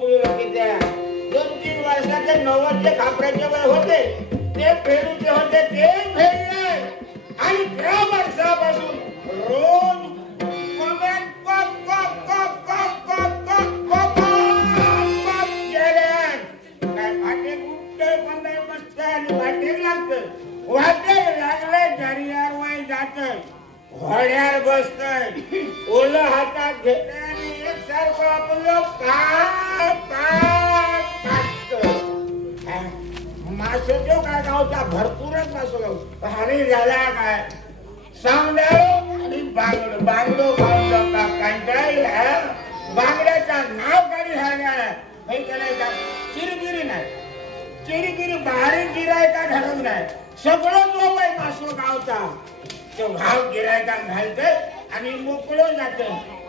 दोन तीन वर्षाचे नव्वदचे खापऱ्याचे वय होते. ते फेरूचे होते ते फेडले. आणि त्या वर्षापासून रोज घोड्यावर बसतय. ओलं हातात घेतलं आणि एक सारखं आपलं काय काय तो काय गावचा भरपूरच मासं गाव आणि झाला काय सावड्याळो आणि बांगडो बांगडो का बांगड्याचं नाव काढी करायचा चिरगिरी नाही चिरगिरी बाहेर गिरायका ठरवून नाही सगळं जो आहे मासो गावचा तो घाव गिरायका घालतोय आणि मोकळं जात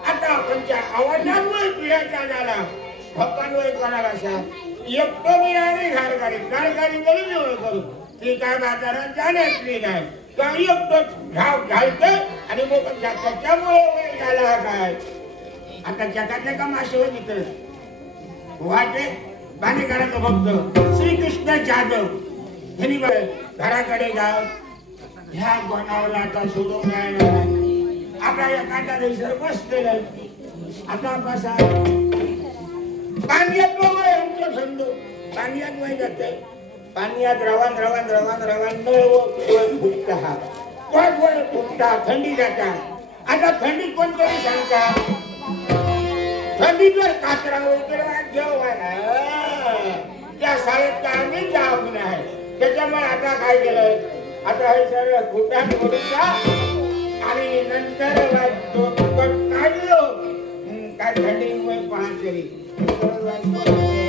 आता आमच्या आवाजामुळे पिढ्याचा झाला भक्कांवर कोणा कशा एकटं मी आणि घारगाडी घारगाडी करून निवड करू. ती काय बाजारात जाण्यातली नाही. का एकटं घाव घालतोय आणि मग जात त्यामुळे वय झाला काय? आता जगातल्या का माशेवर तिथं वाटे बाणे करायचं भक्त श्रीकृष्ण जाधव यांनी बघ, घराकडे जाव. ह्या बनावला आता सोडून मिळाला आता एखादा देशावर बसलेलं. आता कसा पाण्यात बघा आमचं पाण्यात नाही जाते. पाण्यात रवान रवान रवान रवान नळ व फुटता. हा वाट वय फुटता थंडी जाता. आता थंडी कोणतरी सांगता. थंडी जर कात्रा वगैरे जेव्हा त्या शाळेत काय आम्ही जाऊ नाही त्याच्यामुळे आता काय केलं आता हे सगळं खोट्या खोडीचा आणि नंतर काढलो काय थंडी मुळे काय थंडीमुळे like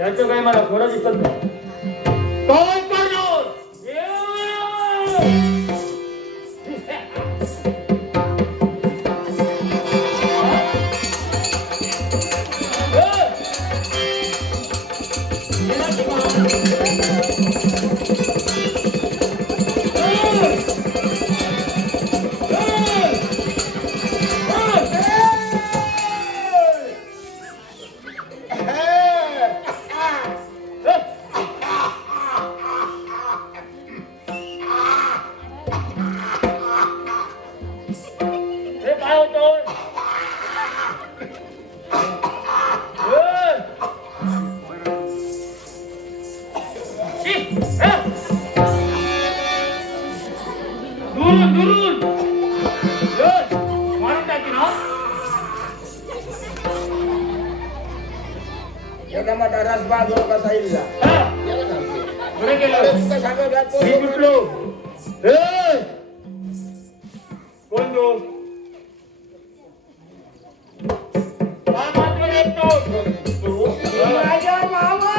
याचं काय मला खरं दिसत नाही काय करणार? ये. हे एका मोठा रसबा जो कसा येईल जा. पुढे गेलो इतकं सांगत जातो. मी कुठलो ए! कोण तो हा, मात्र येतो. माझ्या मामा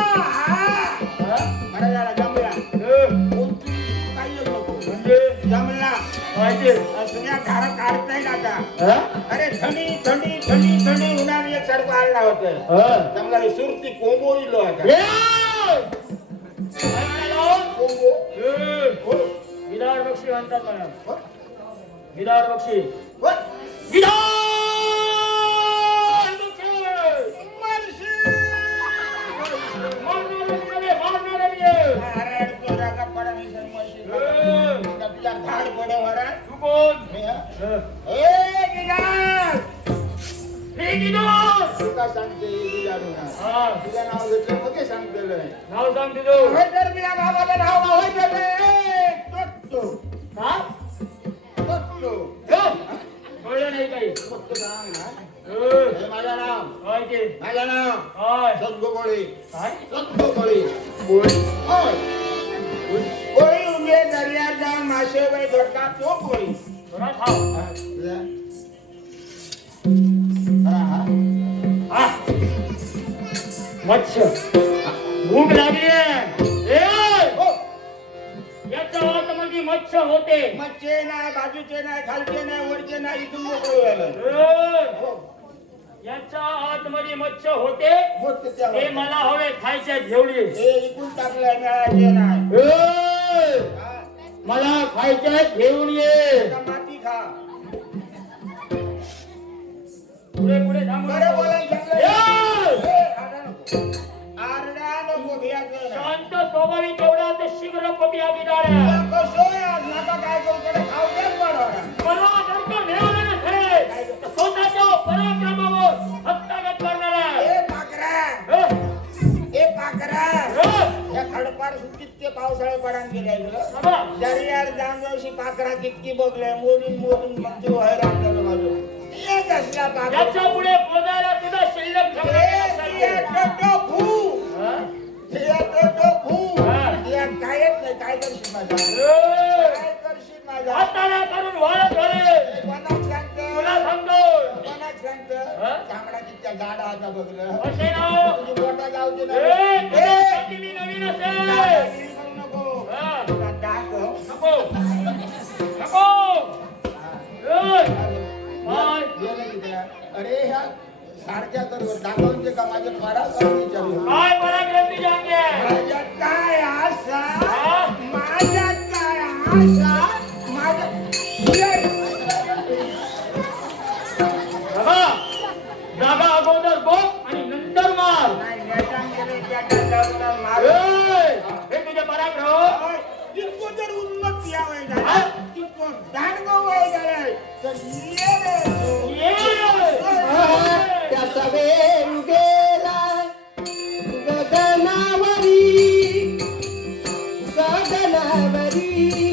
जमला माहिती असल्या घरा काढता येईल आता? अरे थंडी थंडी थंडी थंडी उन्हाने एक सारखं आणला होतं. सुरती कोंबो इलो आता. बक्षी म्हणतात मला. हो. बक्षी. हो. तुका सांगते तुझ्या डोळ्यात. हा. तुझं नाव घेतलं मग सांगतेलं नाव सांग तुझं होय तर मी या बाबाचं नाव होय तर रे. तोच तो. काय तोच तो. हो. कळलं नाही काही. फक्त सांग ना. हो. हे माझं नाव. काय ते? माझं नाव. काय? सद्गो कोळी. काय? सद्गो कोळी. होय. कोळी उमे दर्यात जाऊन मासे वय धरतात तो कोळी. मच्छर भूक लागली याच्या आतमध्ये मच्छर होते मच्छे नाही बाजूचे नाही खालचे नाही वरचे नाही इथून याच्या आतमध्ये मच्छ होते हे मला हवे खायच्या घेवडी हे इकून टाकलं नाही मला खायच्या घेऊन ये आता माती खा पुढे पुढे थांब बरं बोलायला सांगलं. ए! हे, आरडा नको. आरडा नको भियाचं नाही. शांत स्वभाविक एवढा ते शीघ्र कमी आगिदाऱ्या बाबा, दर्यार जांगवशी पाकरा कितकी बघले मोजून मोजून मग तू हैराण झालं माझं एक असला याच्यापुढे बोलायला तुझा शिल्लक काय करशील माझा? काय करशील माझा? हाताला करून वाळत झाले ए, कोणाक सांगतो? तुला सांगतो कोणाक सांगतो? हा? चामडा कितक्या गाडा आता बघलं. असे नाव तुझी बोटं जाऊची ए, नाही. तुझ्यासाठी मी नवीन असेल अरे ह्या सारख्या दाखवून का माझ्या काय पराक्रम आशा? माझ्यात काय आशा? त्याचा वेळ गेला. गगनावरी गगनावरी गगनावरी.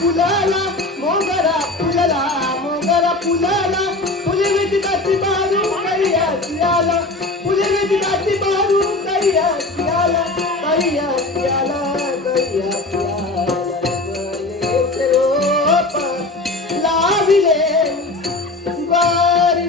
फुलाला मोगरा फुलला मोगरा फुलाला. फुले वेची दाती बारू करिया सियाला फुले वेची दाती बारू करिया सियाला करिया सियाला करिया सियाला लाविले वारी